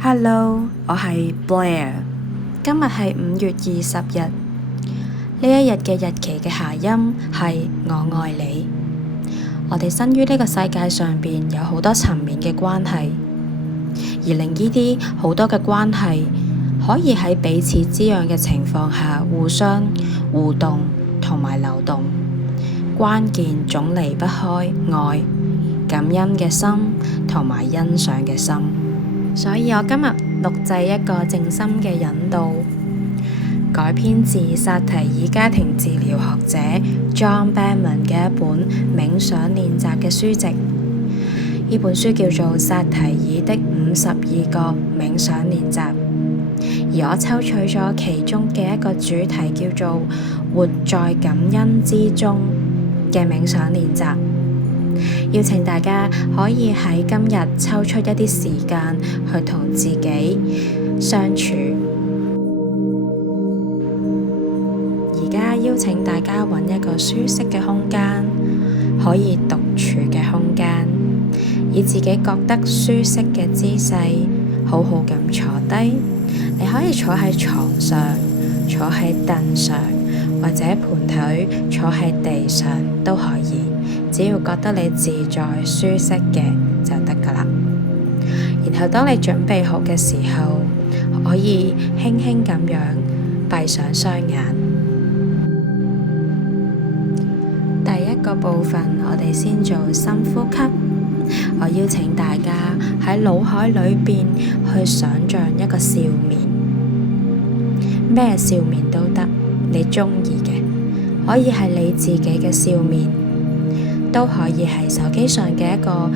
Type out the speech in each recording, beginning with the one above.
Hello，我係 Blair。今日係5月20日，呢一日嘅日期嘅諧音係我愛你。我哋生於呢個世界上邊有好多層面嘅關係，而令呢啲好多嘅關係可以喺彼此滋養嘅情況下互相互動同埋流動。關鍵總離不開愛、感恩嘅心同埋欣賞嘅心。所以我今日錄製一個靜心嘅引導，改編自薩提爾家庭治療學者 John Beckman 嘅一本冥想練習嘅書籍。呢本書叫做《薩提爾的52個冥想練習》，而我抽取咗其中嘅一個主題叫做活在感恩之中嘅冥想練習。邀請大家可以喺今日抽出一啲時間去同自己相處。而家邀請大家揾一個舒適嘅空間，可以獨處嘅空間，以自己覺得舒適嘅姿勢，好好咁坐低。你可以坐喺床上，坐喺凳上，或者盤腿坐喺地上都可以。只要覺得你自在舒適嘅就得㗎喇。然後當你準備好嘅時候，可以輕輕咁樣閉上雙眼。第一個部分，我哋先做深呼吸。我邀請大家喺腦海裏邊去想像一個笑面，咩笑面都得，你鍾意嘅，可以係你自己嘅笑面，都可以係手機上嘅一個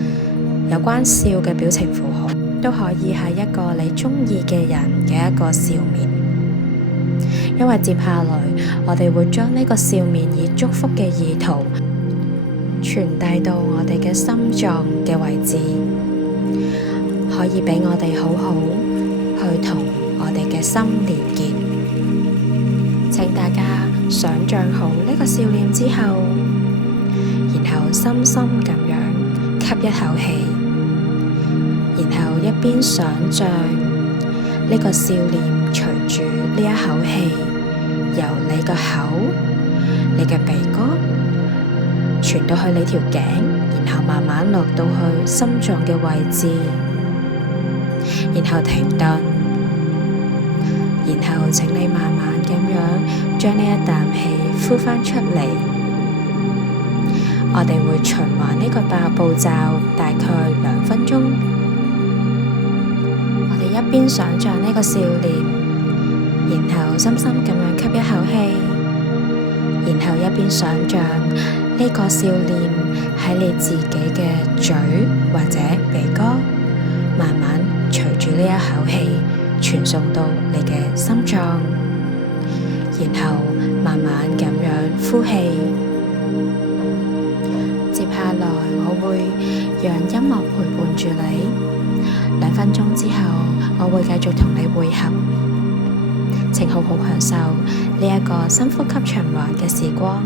有關笑嘅表情符號，都可以係一個你鍾意嘅人嘅一個笑面。因為接下來我哋會將呢個笑面以祝福嘅意圖傳遞到我哋嘅心臟嘅位置，可以俾我哋好好去同我哋嘅心連結。請大家想像好呢個笑臉之後，然後深深咁樣吸一口氣，然後一邊想像呢個笑臉隨住呢一口氣由你個口、你嘅鼻哥傳到去你條頸，然後慢慢落到去心臟嘅位置，然後停頓，然後請你慢慢咁樣將呢一啖氣呼返出嚟。我哋會循環呢個步驟大概2分鐘。我哋一邊想像呢個笑臉，然後深深咁樣吸一口氣，然後一邊想像呢個笑臉喺你自己嘅嘴或者鼻哥，慢慢隨住呢一口氣傳送到你嘅心臟，然後慢慢咁樣呼氣。接下來我會讓音樂陪伴住你，2分鐘之後我會繼續同你會合。請好好享受呢一個深呼吸循環嘅時光。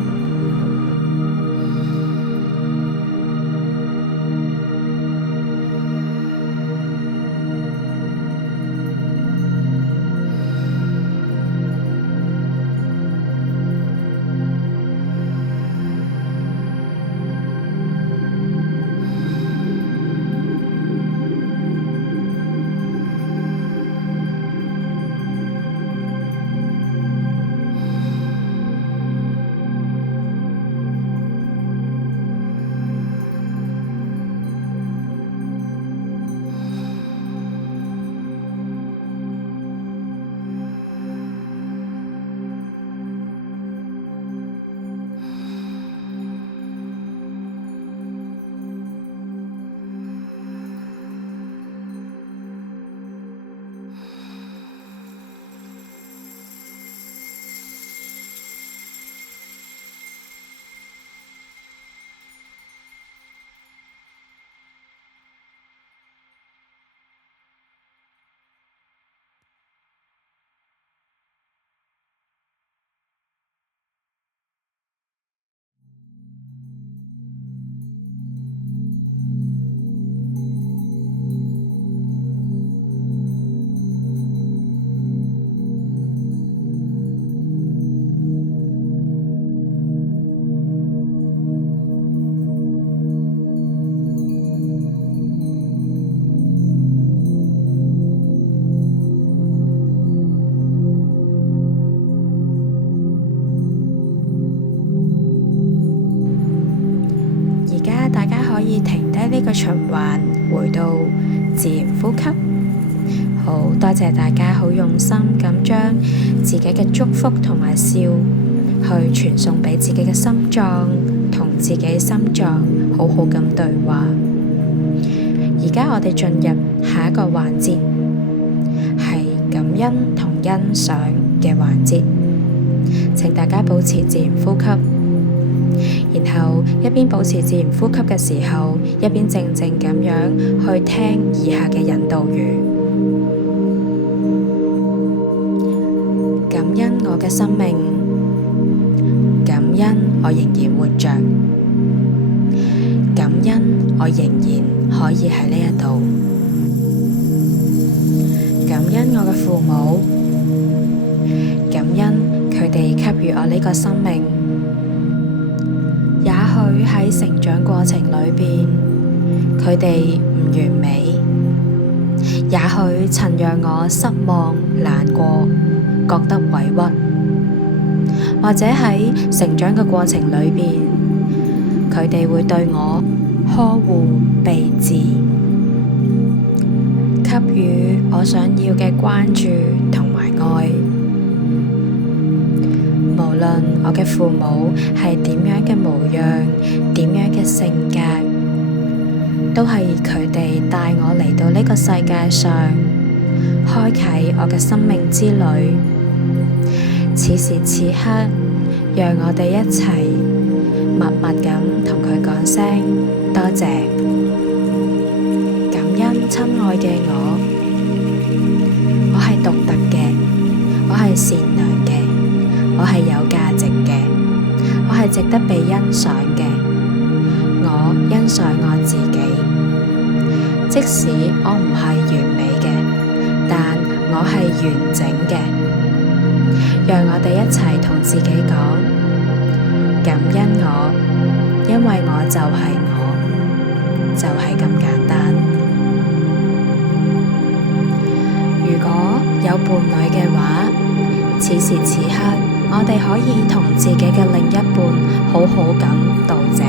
可以停低呢個循環，回到自然呼吸。好多謝大家好用心咁將自己嘅祝福同埋笑去傳送俾自己嘅心臟，同自己心臟好好咁對話。而家我哋進入下一個環節，係感恩同欣賞嘅環節。請大家保持自然呼吸，然後一邊保持自然呼吸嘅時候，一邊靜靜咁樣去聽以下嘅引導語。感恩我嘅生命，感恩我仍然活着，感恩我仍然可以喺呢一度，感恩我嘅父母，感恩佢哋給予我呢個生命。也許喺成長過程裏邊，佢哋唔完美，也許曾讓我失望、難過、覺得委屈，或者喺成長嘅過程裏邊，佢哋會對我呵護備至，給予我想要嘅關注同埋愛。無論我嘅父母係點樣嘅模樣，點樣嘅性格，都係佢哋帶我嚟到呢個世界上，開啟我嘅生命之旅。此時此刻，讓我哋一齊默默咁同佢講聲多謝，感恩親愛嘅我，我係獨特嘅，我係善良嘅，我係有價值嘅，我係值得被欣賞嘅，我欣賞我自己，即使我唔係完美嘅，但我係完整嘅。讓我哋一齊同自己講，感恩我，因為我就係我，就係咁簡單。如果有伴侶嘅話，此時此刻我哋可以同自己嘅另一半好好咁道謝。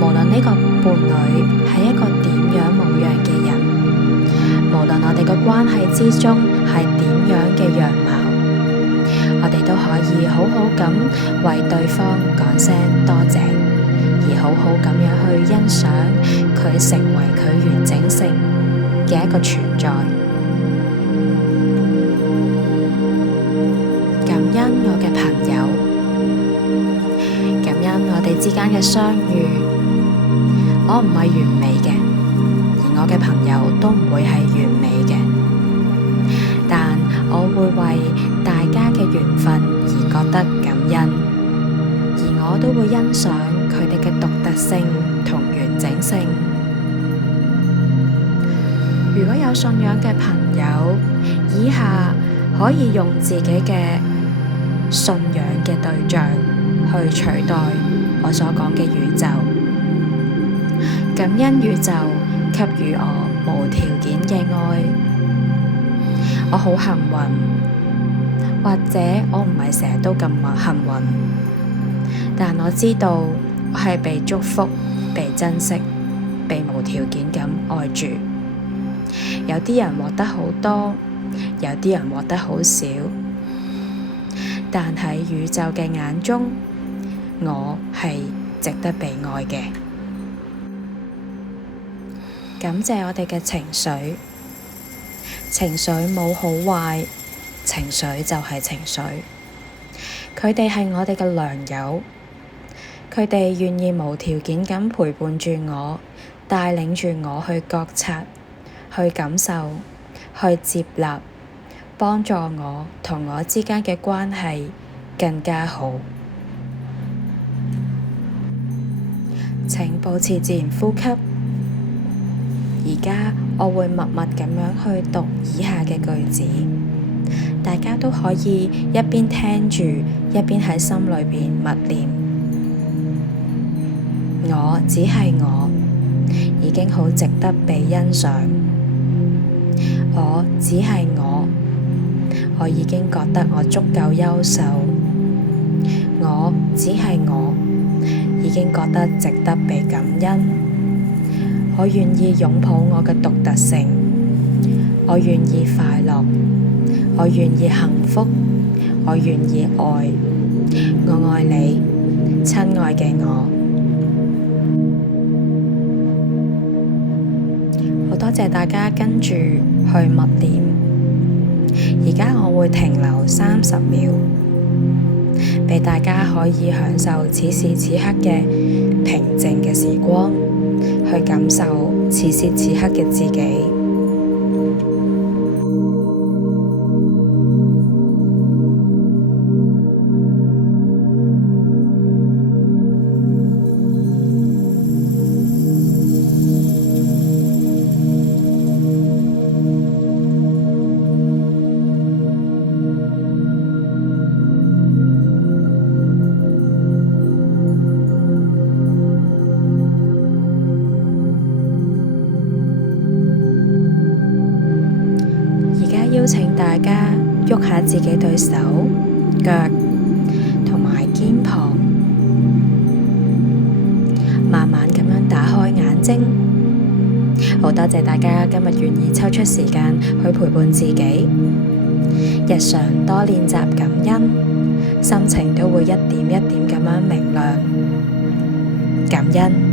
無論呢個伴侶係一個點樣模樣嘅人，無論我哋嘅關係之中係點樣嘅樣貌，我哋都可以好好咁為對方講聲多謝，而好好咁樣去欣賞佢成為佢完整性嘅一個存在。感恩我嘅朋友，感恩我哋之間嘅相遇。我唔係完美嘅，而我嘅朋友都唔會係完美嘅，但我會為大家嘅緣分而覺得感恩，而我都會欣賞佢哋嘅獨特性同完整性。如果有信仰嘅朋友，以下可以用自己嘅信仰嘅對象去取代我所講嘅宇宙。感恩宇宙給予我無條件嘅愛。我好幸運，或者我唔係成日都咁幸運，但我知道我係被祝福、被珍惜、被無條件咁愛住。有啲人獲得好多，有啲人獲得好少，但喺宇宙嘅眼中，我係值得被愛嘅。感謝我哋嘅情緒，情緒冇好壞，情緒就係情緒。佢哋係我哋嘅良友，佢哋願意無條件咁陪伴住我，帶領住我去覺察、去感受、去接納，幫助我同我之間嘅關係更加好。請保持自然呼吸。而家我會默默咁樣去讀以下嘅句子，大家都可以一邊聽住，一邊喺心裏邊默念。我只係我，已經好值得被欣賞。我只係我已經覺得我足夠優秀。我只係我，已已經覺得值得被感恩。我願意擁抱我嘅獨特性，我願意快樂，我願意幸福，我願意愛。我愛你，親愛嘅我。好多謝大家跟住去默念，而家我會停留30秒，俾大家可以享受此時此刻嘅平靜嘅時光，去感受此時此刻嘅自己。邀請大家喐下自己對手、腳同埋肩膀，慢慢咁樣打開眼睛。好多謝大家今日願意抽出時間去陪伴自己。日常多練習感恩，心情都會一點一點咁樣明亮。感恩。